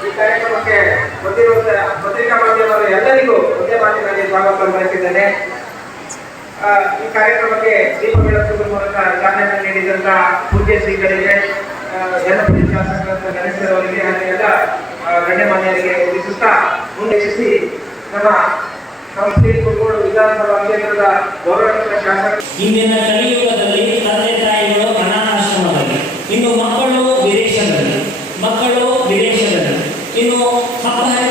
ಈ ಕಾರ್ಯಕ್ರಮಕ್ಕೆ ಬಂದಿರುವಂತಹ ಪತ್ರಿಕಾ ಮಾಧ್ಯಮದ ಎಲ್ಲರಿಗೂ ಒಂದೇ ಮಾತಿನಲ್ಲಿ ಸ್ವಾಗತ ಬಯಸಿದ್ದೇನೆ ಈ ಕಾರ್ಯಕ್ರಮಕ್ಕೆ ದೀಪ ಮೂಲಕ ಚಾಲನೆ ನೀಡಿದಂತ ಪೂಜ್ಯ ಶ್ರೀಗಳಿಗೆ ಜನಪ್ರಿಯ ಶಾಸಕರಂತ ಗಣೇಶರವರಿಗೆ ಹಾಗೂ ಎಲ್ಲ ಗಣ್ಯಮಾನ್ಯರಿಗೆ ಮುಂದೆಸಿ ನಮ್ಮ ಸಂಸ್ಥೆ ಕುರುಗೋಡು ವಿಧಾನಸಭಾ ಕ್ಷೇತ್ರದ ಶಾಸಕ ಇಂದಿನ ಕಲಿಯುಗದಲ್ಲಿ ತಂದೆ ತಾಯಿಗಳು ಅನಾಥಾಶ್ರಮದಲ್ಲಿ. ಇನ್ನು ಮಕ್ಕಳು ಮಕ್ಕಳು ವಿದೇಶದಲ್ಲಿ. ಇನ್ನು ಹಬ್ಬ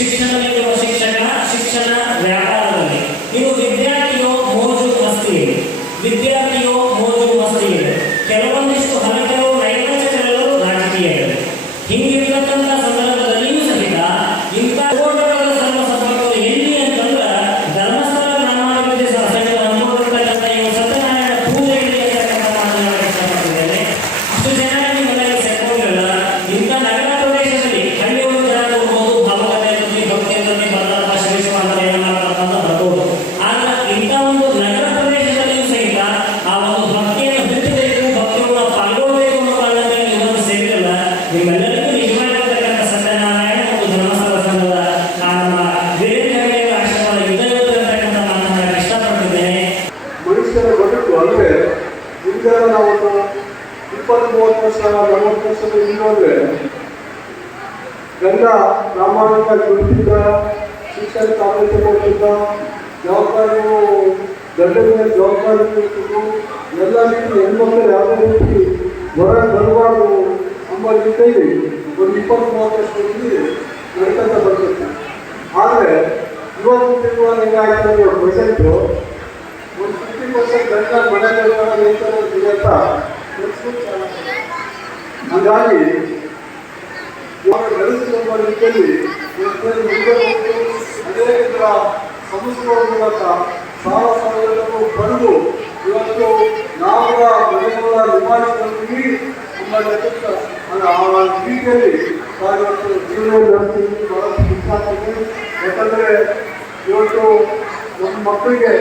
ಶಿಕ್ಷಣ ನೀಡುವ ಶಿಕ್ಷಕ ಶಿಕ್ಷಣ ವ್ಯಾಪಾರದಲ್ಲಿ ಮೂವತ್ತು ವರ್ಷ ನಲವತ್ತು ವರ್ಷದ ಹಿಂದೆ ಗಂಗ ಪ್ರಾಮಾಣಿಕ ದುಡಿತಿದ್ದ ಶಿಕ್ಷಣ ತಾಂತ್ರಿಕ ಕೊಟ್ಟಿದ್ದ ಜವಾಬ್ದಾರಿಯು ಗಂಡನ ಮೇಲೆ ಜವಾಬ್ದಾರಿ ಇರ್ತಿತ್ತು ಎಲ್ಲ ರೀತಿ ಹೆಣ್ಮಕ್ಳು ಯಾವುದೇ ರೀತಿ ಹೊರ ಬರಬಾರ್ದು ಎಂಬ ರೀತಿಯಲ್ಲಿ ಒಂದು ಇಪ್ಪತ್ತು ಮೂವತ್ತು ವರ್ಷದಲ್ಲಿ ನಡ್ಕೊಂತ ಬರ್ತಿತ್ತು ಆದರೆ ಇವತ್ತು ಹೆಂಗಾಗ್ತದೆ ಪ್ರೆಸೆಂಟು ಒಂದು ಫಿಫ್ಟಿ ಪರ್ಸೆಂಟ್ ಗಂಡ ಮನೆ ರೈತರು ಸಿಗತ್ತ ಹಾಗಾಗಿ ನಡೆಸುವ ರೀತಿಯಲ್ಲಿ ರೀತಿಯ ಸಂಸ್ಥೆಗಳ ಮೂಲಕ ಸಾಲ ಸೌಲಭ್ಯಗಳು ಬಂದು ಇವತ್ತು ನಾವು ಮನೆಗಳ ನಿಭಾಯಿಸ್ತೀವಿ ನಮ್ಮ ಆ ರೀತಿಯಲ್ಲಿ ಇವತ್ತು ಜೀವನ ಯಾಕಂದರೆ ಇವತ್ತು ನಮ್ಮ ಮಕ್ಕಳಿಗೆ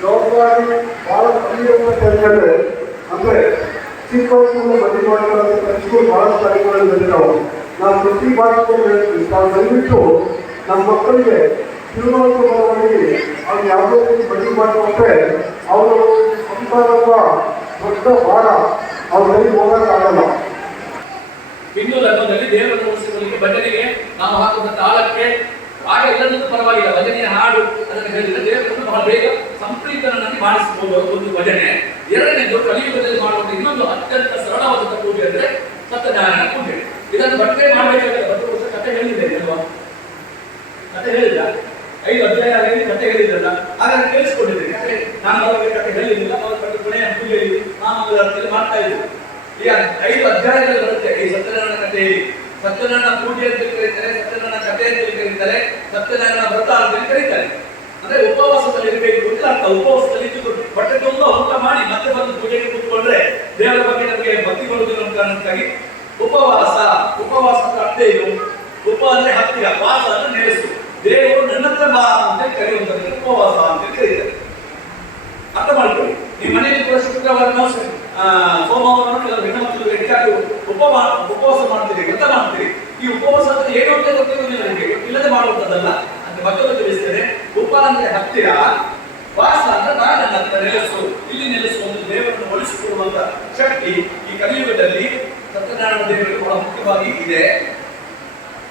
ಜವಾಬ್ದಾರಿ ಬಹಳ ಕಮ್ಮಿ ಅಂತ ಅಂದ್ರೆ ಚಿಕ್ಕ ವಯಸ್ಸಿನಲ್ಲಿ ಮದುವೆ ಮಾಡಿಕೊಳ್ಳೋದು ಖರ್ಚು ಬಹಳಷ್ಟು ಅಡಿಗಳು ಬಂದಿದ್ದಾವೆ. ನಾವು ಪ್ರತಿ ಭಾಷೆಯಲ್ಲಿ ಹೇಳ್ತೀವಿ ನಾವು ದಯವಿಟ್ಟು ನಮ್ಮ ಮಕ್ಕಳಿಗೆ ತಿಳುವಳಿಕೆ ಬರೋವರೆಗೆ ಅವ್ರು ಯಾವುದೇ ರೀತಿ ಮದುವೆ ಮಾಡಿಕೊಂಡ್ರೆ ಅವರು ಸಂಸಾರದ ದೊಡ್ಡ ಭಾರ ಅವ್ರ ಕೈ ಹೋಗೋಕ್ಕಾಗಲ್ಲ ಹಿಂದೂ ಧರ್ಮದಲ್ಲಿ ದೇವರ ಉಳಿಸಿಕೊಳ್ಳಲಿಕ್ಕೆ ಭಜನೆಗೆ ನಾವು ಹಾಕುವ ತಾಳಕ್ಕೆ ಆಗ ಸತ್ಯನಾರಾಯಣ ಪೂಜೆ ಇದನ್ನು ಭಟ್ರೆ ಮಾಡಬೇಕಾಗಿಲ್ಲ ಭಟ್ರು ವರ್ಷ ಕಥೆ ಹೇಳಿದ್ದೇನೆ ಅಲ್ವಾ? ಕಥೆ ಹೇಳಿದ ಐದು ಅಧ್ಯಾಯ ಆಗಲಿ ಕಥೆ ಹೇಳಿದ್ರಲ್ಲ, ಹಾಗಾಗಿ ಕೇಳಿಸ್ಕೊಂಡಿದ್ದೀನಿ ಯಾಕಂದ್ರೆ ನಾನು ಅವರಿಗೆ ಕಥೆ ಹೇಳಿದ್ದಿಲ್ಲ ಅವರ ಕಡೆ ಕೊನೆಯ ಪೂಜೆಯಲ್ಲಿ ನಾಮದಲ್ಲಿ ಮಾಡ್ತಾ ಇದ್ದೆ ಈಗ ಐದು ಅಧ್ಯಾಯಗಳು ಬರುತ್ತೆ. ಈ ಸತ್ಯನಾರಾಯಣ ಕಥೆಯಲ್ಲಿ ಸತ್ಯನಾರಾಯಣ ಪೂಜೆ ಅಂತ ಕರೀತಾರೆ, ಸತ್ಯನಾರಾಯಣ ಕಥೆ ಅಂತ ಕರೀತಾರೆ, ಸತ್ಯನಾರಾಯಣ ವ್ರತ ಅಂತ ಕರೀತಾರೆ. ಅಂದ್ರೆ ಉಪವಾಸದಲ್ಲಿ ಇರಬೇಕು ಅಂತ ಅರ್ಥ. ಉಪವಾಸದಲ್ಲಿ ಇದ್ದುಕೊಂಡು ಬಟ್ಟೆ ತುಂಬ ಊಟ ಮಾಡಿ ಮತ್ತೆ ಬಂದು ಪೂಜೆಗೆ ಕೂತ್ಕೊಂಡ್ರೆ ದೇವರ ಬಗ್ಗೆ ನಮಗೆ ಭಕ್ತಿ ಕಾರಣಕ್ಕಾಗಿ ಉಪವಾಸ ಉಪವಾಸ ಅಂತ ಅರ್ಥ ಏನು ಉಪ ಅಂದ್ರೆ ಹತ್ತಿರ, ವಾಸ ಅಂದ್ರೆ ನೆಲೆಸು. ದೇವರು ನನ್ನ ಹತ್ರ ಬಾ ಅಂತ ಕರೆಯುವಂತದ್ದು ಉಪವಾಸ ಅಂತ ಕರೀತಾರೆ. ಅರ್ಥ ಮಾಡ್ಕೊಳ್ಳಿ. ನಿಮ್ಮ ಮನೆಯಲ್ಲಿ ಕೂಡ ಶುಕ್ರವಾರ ಸೋಮವಾರ ಕೆಲವು ಹೆಣ್ಣು ಮಕ್ಕಳು ಹೆಚ್ಚಾಗಿ ಉಪವಾ, ಉಪವಾಸ ಮಾಡ್ತೀರಿ ವ್ರತ ಮಾಡ್ತೀರಿ ಈ ಉಪವಾಸ ಅಂದ್ರೆ ಏನು ಅಂತ ಗೊತ್ತಿರುವುದಿಲ್ಲ ನನಗೆ ಇಲ್ಲದೆ ಮಾಡುವಂತದ್ದಲ್ಲ ಅಂತ ಮತ್ತೊಂದು ತಿಳಿಸ್ತೇನೆ ಉಪ ಅಂದ್ರೆ ಹತ್ತಿರ, ವಾಸ ಅಂದ್ರೆ ನಾನು ನನ್ನ ನೆಲೆಸು. ಇಲ್ಲಿ ನೆಲೆಸು ಒಂದು ದೇವರನ್ನು ಒಲಿಸಿಕೊಡುವಂತ ಶಕ್ತಿ ಈ ಕಲಿಯುಗದಲ್ಲಿ ಬಹಳ ಮುಖ್ಯವಾಗಿ ಇದೆ.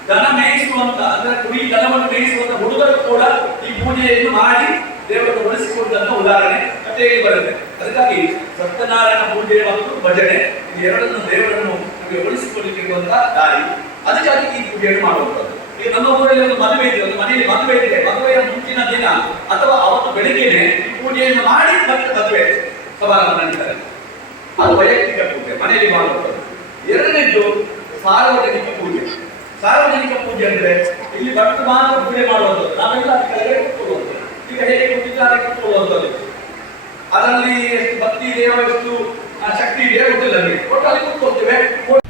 ದನ ಮೇಯಿಸುವಂತ, ಅಂದ್ರೆ ಕುರಿ ದನವನ್ನು ಮೇಯಿಸುವಂತ ಹುಡುಗರು ಕೂಡ ಈ ಪೂಜೆಯನ್ನು ಮಾಡಿ ದೇವರನ್ನು ಉಳಿಸಿಕೊಂಡಂತ ಉದಾಹರಣೆ ಕಥೆಯಲ್ಲಿ ಬರುತ್ತೆ. ಅದಕ್ಕಾಗಿ ಸತ್ಯನಾರಾಯಣ ಪೂಜೆ ಮತ್ತು ಭಜನೆ ಇದು ಎರಡನ್ನು ದೇವರನ್ನು ನಮಗೆ ಉಳಿಸಿಕೊಳ್ಳಿಕ್ಕಿರುವಂತ ದಾರಿ. ಅದಕ್ಕಾಗಿ ಈ ಪೂಜೆಯನ್ನು ಮಾಡುವಂಥದ್ದು. ಈಗ ನಮ್ಮ ಊರಲ್ಲಿ ಒಂದು ಮದುವೆ ಇದೆ, ಒಂದು ಮನೆಯಲ್ಲಿ ಮದುವೆ ಇದೆ. ಮದುವೆಯ ಮುಂಚಿನ ದಿನ ಅಥವಾ ಅವತ್ತು ಬೆಳಿಗ್ಗೆನೆ ಈ ಪೂಜೆಯನ್ನು ಮಾಡಿ ಮತ್ತೆ ಮದುವೆ ಸಮಾರಂಭ ನಡೀತಾರೆ ಅದು ವೈಯಕ್ತಿಕ ಪೂಜೆ, ಮನೆಯಲ್ಲಿ ಮಾಡುವಂಥದ್ದು. ಎರಡನೇದು ಸಾರ್ವಜನಿಕ ಪೂಜೆ. ಸಾರ್ವಜನಿಕ ಪೂಜೆ ಅಂದ್ರೆ ಇಲ್ಲಿ ಭಕ್ತರು ಮಾತ್ರ ಪೂಜೆ ಮಾಡುವಂಥದ್ದು. ನಾವೆಲ್ಲ ಕೆಳಗಡೆ ಕೂತ್ಕೊಳ್ಳುವಂಥದ್ದು. ಈಗ ಹೇಗೆ ಕೂತಿದ್ದಾರೆ ಕೂತ್ಕೊಳ್ಳುವಂಥದ್ದು. ಅದರಲ್ಲಿ ಎಷ್ಟು ಭಕ್ತಿ ಇದೆಯೋ ಎಷ್ಟು ಶಕ್ತಿ ಇದೆಯೋ ಗೊತ್ತಿಲ್ಲ ನಮಗೆ. ಒಟ್ಟು ಅಲ್ಲಿ ಕೂತ್ಕೊಳ್ತೇವೆ.